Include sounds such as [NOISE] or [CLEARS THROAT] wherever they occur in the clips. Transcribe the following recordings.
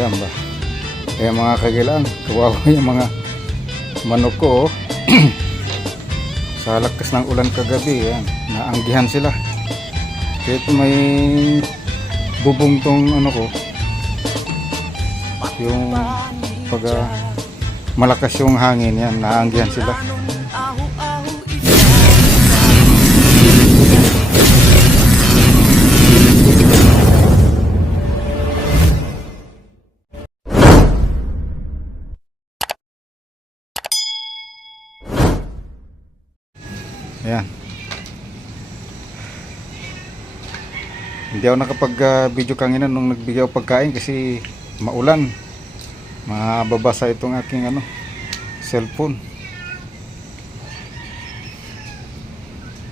Yan ba? Kaya mga kagilaan, kawawa [LAUGHS] yung mga manok ko. oh. [CLEARS THROAT] Sa lakas ng ulan kagabi, yan, naanggihan sila. Kahit may bubong tong ano ko, yung pag ah, malakas yung hangin, yan, naanggihan sila. Hindi ako nakapag-video kanina nung nagbigay ako pagkain kasi maulan. Mababasa itong aking ano, cellphone.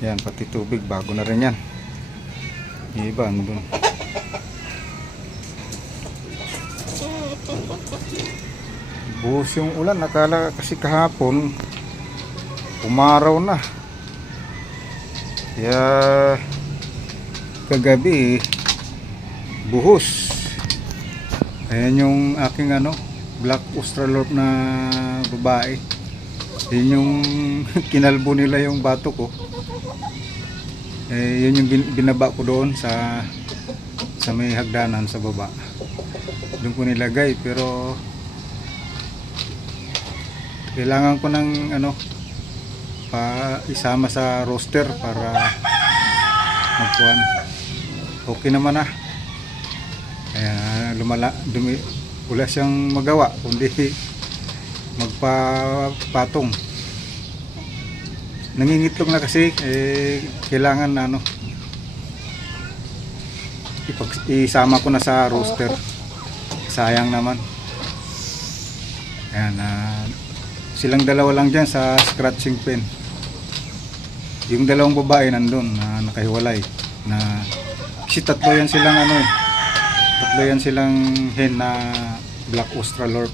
Yan, pati tubig, bago na rin yan. Iba, ano dun. Buhos yung ulan, nakala kasi kahapon, umaraw na. Kaya kagabi buhos. Ayan yung aking ano, black australorp na babae. Yun yung [LAUGHS] kinalbo nila yung bato ko. Eh, yun yung bin- binaba ko doon sa sa may hagdanan sa baba. Doon ko nilagay pero kailangan ko ng ano pa isama sa roster para magkuhan. Okay naman ah. Kaya lumala, dumi, wala siyang magawa kundi magpapatong. Nangingitlog na kasi eh, kailangan na ano ipag, isama ko na sa roster. Sayang naman. Ayan, ah, silang dalawa lang dyan sa scratching pen yung dalawang babae nandun na nakahiwalay na kasi tatlo yan silang ano eh. Tatlo yan silang hen na black australorp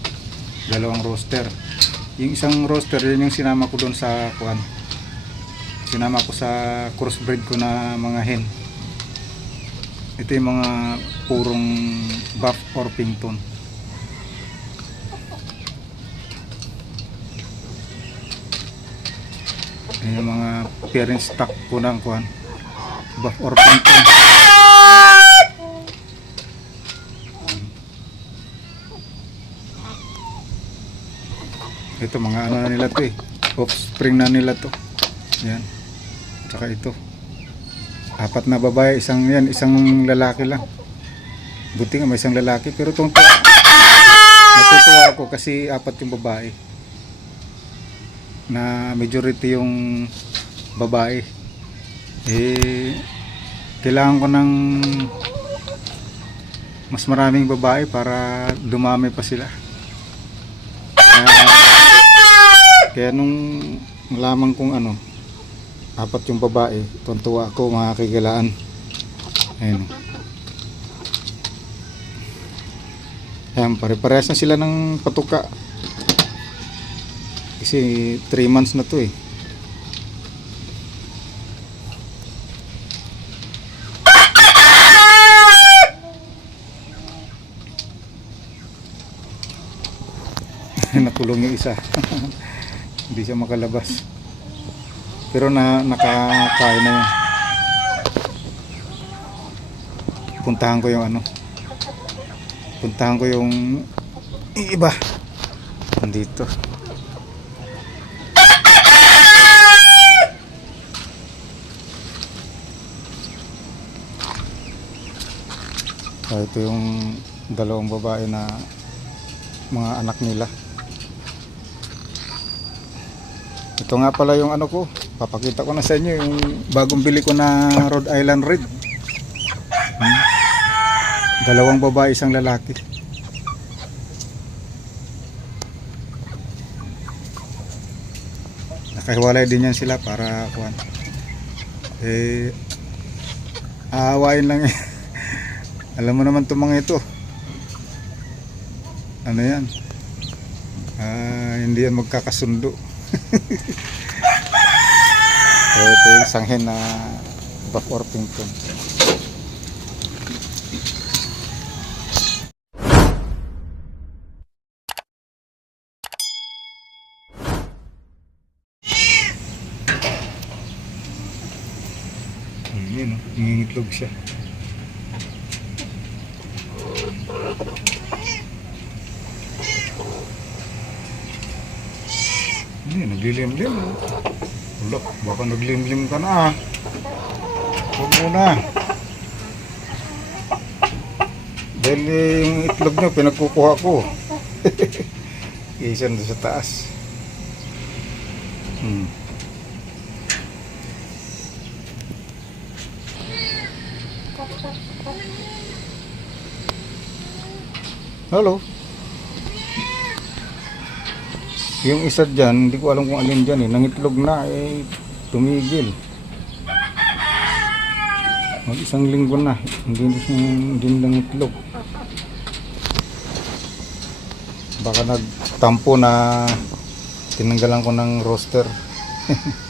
dalawang roster. Yung isang roster yun yung sinama ko doon sa kuan sinama ko sa crossbreed ko na mga hen. Ito yung mga purong buff orpington Ayan yung mga parent stock ko ng kuhan. Buff or pinton. Ito mga ano na nila to eh. Offspring na nila to. Yan. Tsaka ito. Apat na babae, isang yan, isang lalaki lang. Buti nga may isang lalaki pero itong natutuwa ako kasi apat yung babae na majority yung babae eh kailangan ko ng mas maraming babae para dumami pa sila kaya, kaya nung nalaman kong ano apat yung babae tuntua ako mga kikilaan ayun Ayan, pare-parehas na sila ng patuka kasi 3 months na to eh. [LAUGHS] Nakulong yung isa. [LAUGHS] Hindi siya makalabas. Pero na nakakain na yun. Puntahan ko yung ano. Puntahan ko yung iba. Nandito. So, ito yung dalawang babae na mga anak nila. Ito nga pala yung ano ko. Papakita ko na sa inyo yung bagong bili ko na Rhode Island Red. Hmm. Dalawang babae, isang lalaki. Nakahiwalay din yan sila para kuan. Eh aawain lang eh. [LAUGHS] Alam mo naman itong mga ito. Ano yan? Ah, hindi yan magkakasundo. [LAUGHS] ito yung sanghin na back or pingpong Ayun, nangingitlog siya. Hindi, naglilimlim. Wala, baka naglimlim ka na ah. Huwag muna. Dahil eh, yung itlog niya, pinagkukuha ko. [LAUGHS] Isa na sa taas. Hmm. Hello. Yung isa dyan, hindi ko alam kung alin dyan eh. Nangitlog na eh, tumigil. Mag isang linggo na, hindi hindi na nangitlog. Baka nagtampo na tinanggalan ko ng roster. [LAUGHS]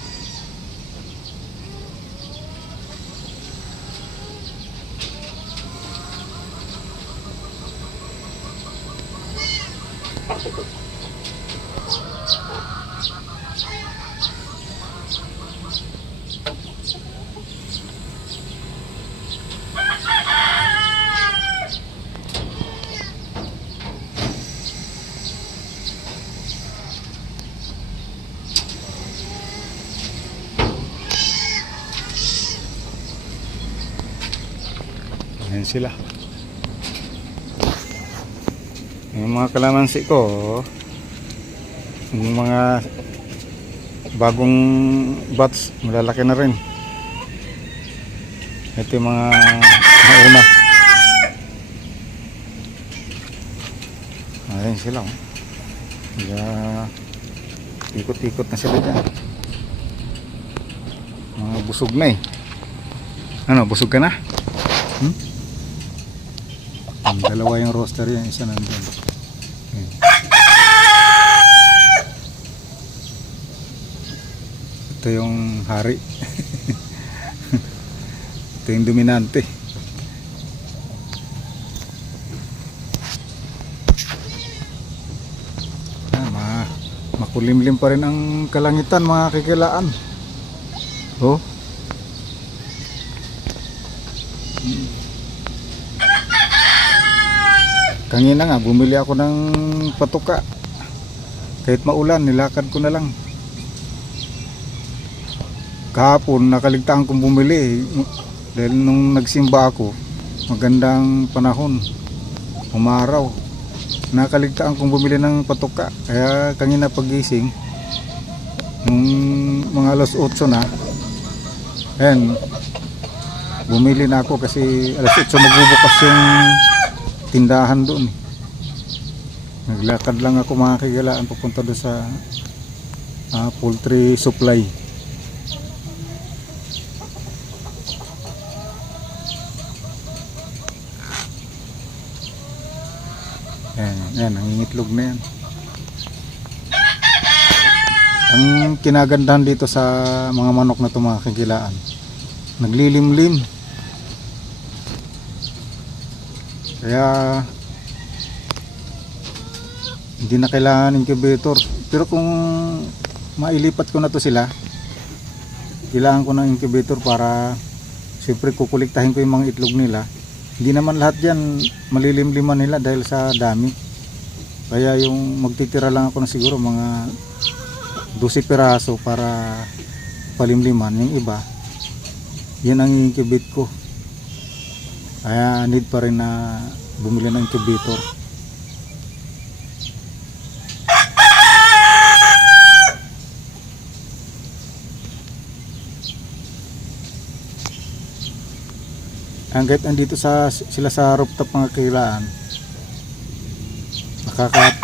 Ayan sila. Yung mga kalamansi ko, yung mga bagong bats, malalaki na rin. Ito yung mga nauna. Ayan sila. Oh. Ikot-ikot na sila dyan. Mga busog na eh. Ano, busog ka na? Ang dalawa yung roster yan, isa nandun. Ayan. Ito yung hari. [LAUGHS] Ito yung dominante. Ma makulimlim pa rin ang kalangitan mga kikilaan. Oh. Kanina nga, bumili ako ng patuka. Kahit maulan, nilakad ko na lang. Kahapon, nakaligtaan kong bumili. Dahil nung nagsimba ako, magandang panahon. Umaraw. Nakaligtaan kong bumili ng patuka. Kaya kanina pagising, nung mga alas 8 na, ayan, bumili na ako kasi alas 8 magbubukas yung tindahan doon. Naglakad lang ako mga kigalaan papunta doon sa ah, poultry supply. Yan, yan, nangingitlog na yan. Ang kinagandahan dito sa mga manok na ito mga kigilaan, naglilimlim. Kaya hindi na kailangan incubator. Pero kung mailipat ko na to sila, kailangan ko ng incubator para siyempre kukuliktahin ko yung mga itlog nila. Hindi naman lahat yan malilimliman nila dahil sa dami. Kaya yung magtitira lang ako na siguro mga 12 piraso para palimliman. Yung iba, yan ang incubate ko. Kaya need pa rin na bumili ng incubator. Hanggat nandito sa sila sa rooftop mga kailaan, nakaka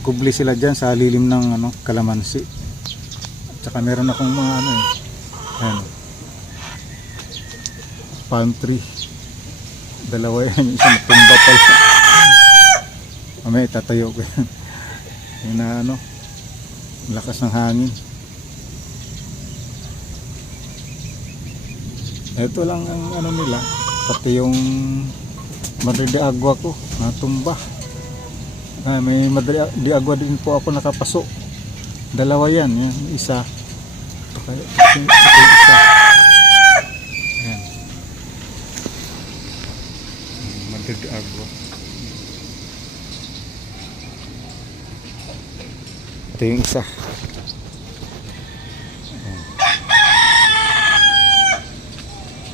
kubli sila dyan sa lilim ng ano, kalamansi. At saka meron akong mga ano eh. Ayan palm tree. Dalawa yan, yung isa natumba pala. Mamaya itatayo ko yan. Yung na ano, lakas ng hangin. Ito lang ang ano nila, pati yung madre ko, natumba. Ah, may madre din po ako nakapaso. Dalawa yan, yan isa. Ito, kaya- ito, ito yung isa. Standard agro. Ito yung isa.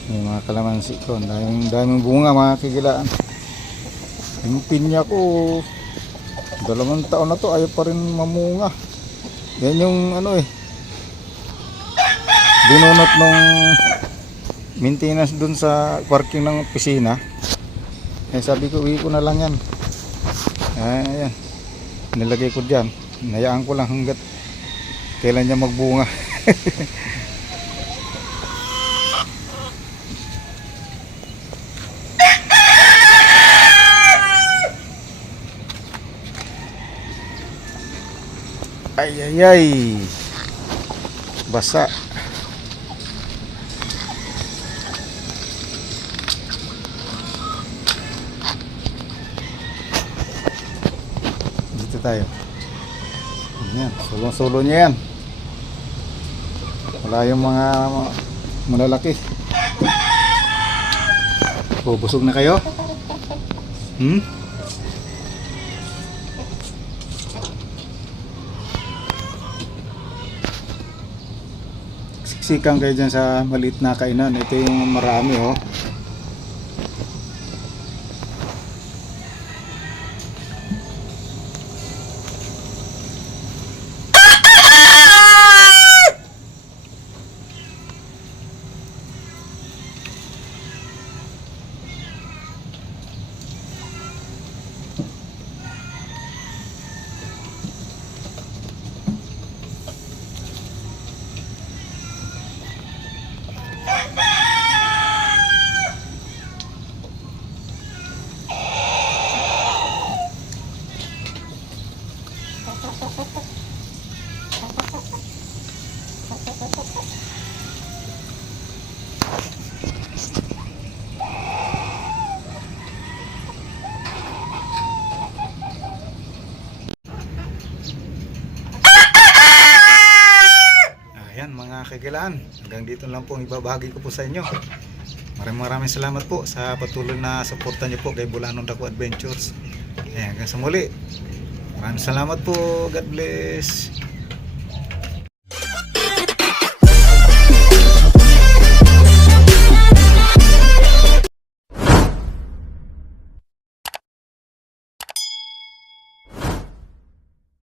May mga kalamansi ko. Daming, daming bunga mga kagilaan. Yung pinya ko, dalawang taon na to, ayaw pa rin mamunga. Yan yung ano eh. Binunot nung maintenance dun sa parking ng opisina. Eh sabi ko, uwi ko na lang yan. Ah, ayan. Nilagay ko dyan. Nayaan ko lang hanggat kailan niya magbunga. [LAUGHS] Ay, ay, ay. Basa. Dito tayo. Yan, sulong-sulo niya yan. Wala yung mga malalaki. O, busog na kayo? Hmm? Siksikan kayo dyan sa maliit na kainan. Ito yung marami oh. Mga kagilaan, hanggang dito lang po ang ibabahagi ko po sa inyo. Maraming maraming salamat po sa patuloy na suporta niyo po kay Bulanong Dako Adventures. Ayan, hanggang sa muli. Maraming salamat po. God bless.